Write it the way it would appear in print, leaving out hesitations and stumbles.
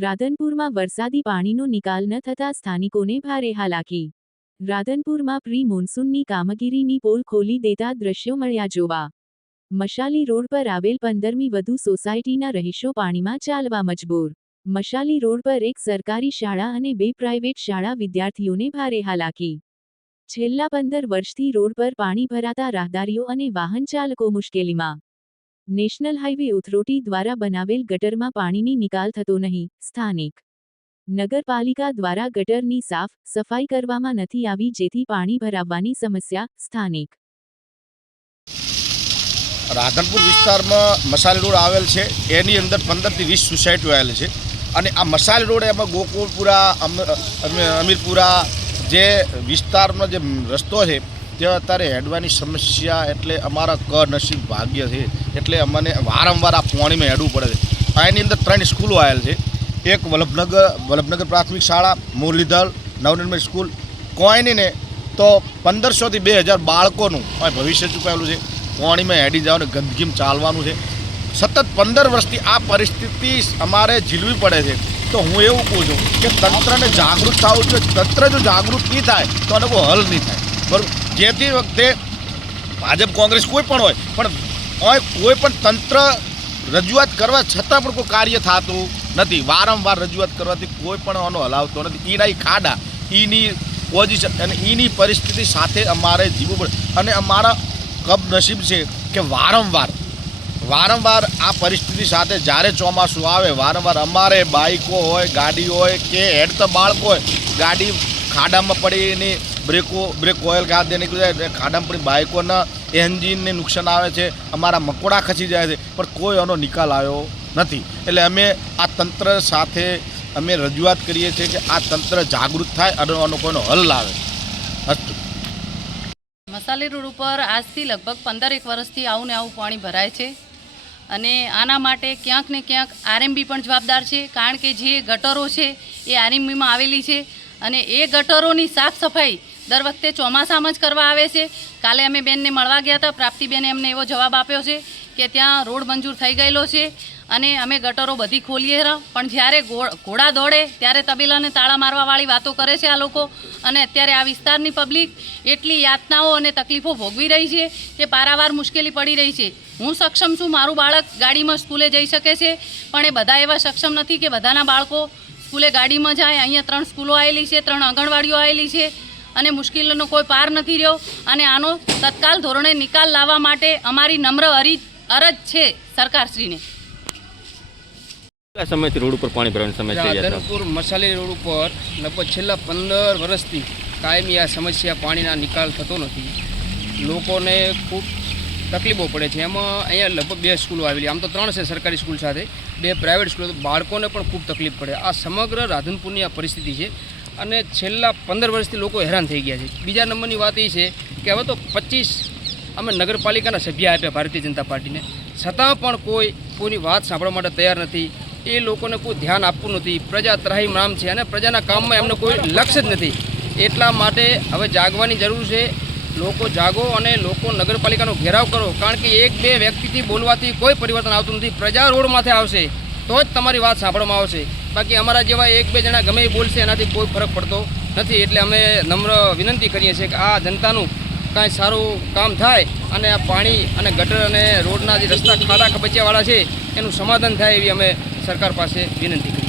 રાધનપુરમાં વરસાદી પાણીનો નિકાલ ન થતા સ્થાનિકોને ભારે હાલાકી। રાધનપુરમાં પ્રી મોન્સૂનની કામગીરીની પોલ ખોલી દેતા દ્રશ્યો મળ્યા જોવા। મશાલી રોડ પર આવેલ 15મી વધુ સોસાયટીના રહીશો પાણીમાં ચાલવા મજબૂર। મશાલી રોડ પર એક સરકારી શાળા અને 2 પ્રાઇવેટ શાળા વિદ્યાર્થીઓને ભારે હાલાકી। છેલ્લા 15 વર્ષથી રોડ પર પાણી ભરાતા રાહદારીઓ અને વાહન ચાલકો મુશ્કેલીમાં। નેશનલ હાઈવે ઓથોરિટી દ્વારા બનાવેલ ગટરમાં પાણીની નિકાલ થતો નહીં। સ્થાનિક નગરપાલિકા દ્વારા ગટરની સાફ સફાઈ કરવામાં નથી આવી, જેથી પાણી ભરાવવાની સમસ્યા। સ્થાનિક રાધનપુર વિસ્તારમાં મશાલી રોડ આવેલ છે, એની અંદર 15 થી 20 સોસાયટીઓ આવેલી છે અને આ મશાલી રોડ એમાં ગોકુળપુરા, અમીરપુરા જે વિસ્તારનો જે રસ્તો છે ત્યાં અત્યારે હેડવાની સમસ્યા એટલે અમારા કનસીબ ભાગ્ય છે, એટલે અમને વારંવાર આ પાણીમાં હેડવું પડે છે। આની અંદર 3 સ્કૂલો આવેલ છે, એક વલ્લભનગર પ્રાથમિક શાળા, મુરલીધર નવનિર્મિત સ્કૂલ। કોઈ નહીં ને તો 1500 થી 2000 બાળકોનું ભવિષ્ય ચૂકાયેલું છે। પાણીમાં હેડી જવાનું, ગંદકીમાં ચાલવાનું છે। સતત 15 વર્ષથી આ પરિસ્થિતિ અમારે ઝીલવી પડે છે। તો હું એવું કહું છું કે તંત્રને જાગૃત થવું જોઈએ। તંત્ર જો જાગૃત નહીં થાય તો આનો કોઈ હલ નહીં થાય, બરાબર। જેથી વખતે ભાજપ કોંગ્રેસ કોઈ પણ હોય, પણ કોઈ પણ તંત્ર રજૂઆત કરવા છતાં પણ કોઈ કાર્ય થતું નથી। વારંવાર રજૂઆત કરવાથી કોઈ પણ આનો હલાવતો નથી। એના ખાડા, એની પોઝિશન અને એની પરિસ્થિતિ સાથે અમારે જીવવું પડે અને અમારા કબનસીબ છે કે વારંવાર આ પરિસ્થિતિ સાથે જ્યારે ચોમાસું આવે વારંવાર અમારે બાઇકો હોય, ગાડી હોય કે હેડતા બાળકો હોય, ગાડી ખાડામાં પડી એની બ્રેક ઓઇલ ખાધે નીકળી જાય, ખાડામાં પડી બાઇકોના એન્જિનને નુકસાન આવે છે, અમારા મકોડા ખસી જાય છે, પણ કોઈ આનો નિકાલ આવ્યો નથી। એટલે અમે આ તંત્ર સાથે અમે રજૂઆત કરીએ છીએ કે આ તંત્ર જાગૃત થાય અને આનો કોઈનો હલ લાવે। અસ્તુ મશાલી રોડ ઉપર આજથી લગભગ 15 વર્ષથી આવું ને આવું પાણી ભરાય છે અને આના માટે ક્યાંક ને ક્યાંક આરએમબી પણ જવાબદાર છે, કારણ કે જે ગટરો છે એ આરએમબીમાં આવેલી છે અને એ ગટરોની સાફ સફાઈ દર વખતે ચોમાસામાં જ કરવા આવે છે। કાલે અમે બેનને મળવા ગયા હતા, પ્રાપ્તિબેને અમને એવો જવાબ આપ્યો છે કે ત્યાં રોડ મંજૂર થઈ ગયેલો છે અને અમે ગટરો બધી ખોલીએ રહ્યા, પણ જ્યારે ઘોડા દોડે ત્યારે તબેલાને તાળા મારવાવાળી વાતો કરે છે આ લોકો। અને અત્યારે આ વિસ્તારની પબ્લિક એટલી યાતનાઓ અને તકલીફો ભોગવી રહી છે કે પારાવાર મુશ્કેલી પડી રહી છે। હું સક્ષમ છું, મારું બાળક ગાડીમાં સ્કૂલે જઈ શકે છે, પણ એ બધા એવા સક્ષમ નથી કે બધાના બાળકો સ્કૂલે ગાડીમાં જાય। અહીંયા 3 સ્કૂલો આવેલી છે, 3 આંગણવાડીઓ આવેલી છે અને મુશ્કેલીનો કોઈ પાર નથી રહ્યો અને આનો તત્કાલ ધોરણે નિકાલ લાવવા માટે અમારી નમ્ર અરજ છે સરકારશ્રીને। સમયથી રોડ ઉપર પાણી ભરવાની સમસ્યા રાધનપુર મશાલી રોડ ઉપર લગભગ છેલ્લા 15 વર્ષથી કાયમી આ સમસ્યા પાણીના નિકાલ થતો નથી। લોકોને ખૂબ તકલીફો પડે છે। એમાં અહીંયા લગભગ 2 સ્કૂલો આવેલી, આમ તો 3 છે સરકારી સ્કૂલ સાથે, 2 પ્રાઇવેટ સ્કૂલો, બાળકોને પણ ખૂબ તકલીફ પડે। આ સમગ્ર રાધનપુરની આ પરિસ્થિતિ છે અને છેલ્લા 15 વર્ષથી લોકો હેરાન થઈ ગયા છે। બીજા નંબરની વાત એ છે કે હવે તો 25 અમે નગરપાલિકાના સભ્ય આપ્યા ભારતીય જનતા પાર્ટીને, છતાં પણ કોઈની વાત સાંભળવા માટે તૈયાર નથી। એ લોકોને કોઈ ધ્યાન આપવું નથી। પ્રજા ત્રાહિમ નામ છે અને પ્રજાના કામમાં એમને કોઈ લક્ષ્ય જ નથી। એટલા માટે હવે જાગવાની જરૂર છે। લોકો જાગો અને લોકો નગરપાલિકાનો ઘેરાવ કરો, કારણ કે 1-2 વ્યક્તિથી બોલવાથી કોઈ પરિવર્તન આવતું નથી। પ્રજા રોડ માથે આવશે તો જ તમારી વાત સાંભળવામાં આવશે, બાકી અમારા જેવા 1-2 જણા ગમે એ બોલશે એનાથી કોઈ ફરક પડતો નથી। એટલે અમે નમ્ર વિનંતી કરીએ છીએ કે આ જનતાનું કાંઈ સારું કામ થાય અને આ પાણી અને ગટર અને રોડના જે રસ્તા ખાડા કબચિયાવાળા છે એનું સમાધાન થાય એવી અમે સરકાર પાસે વિનંતી કરીએ।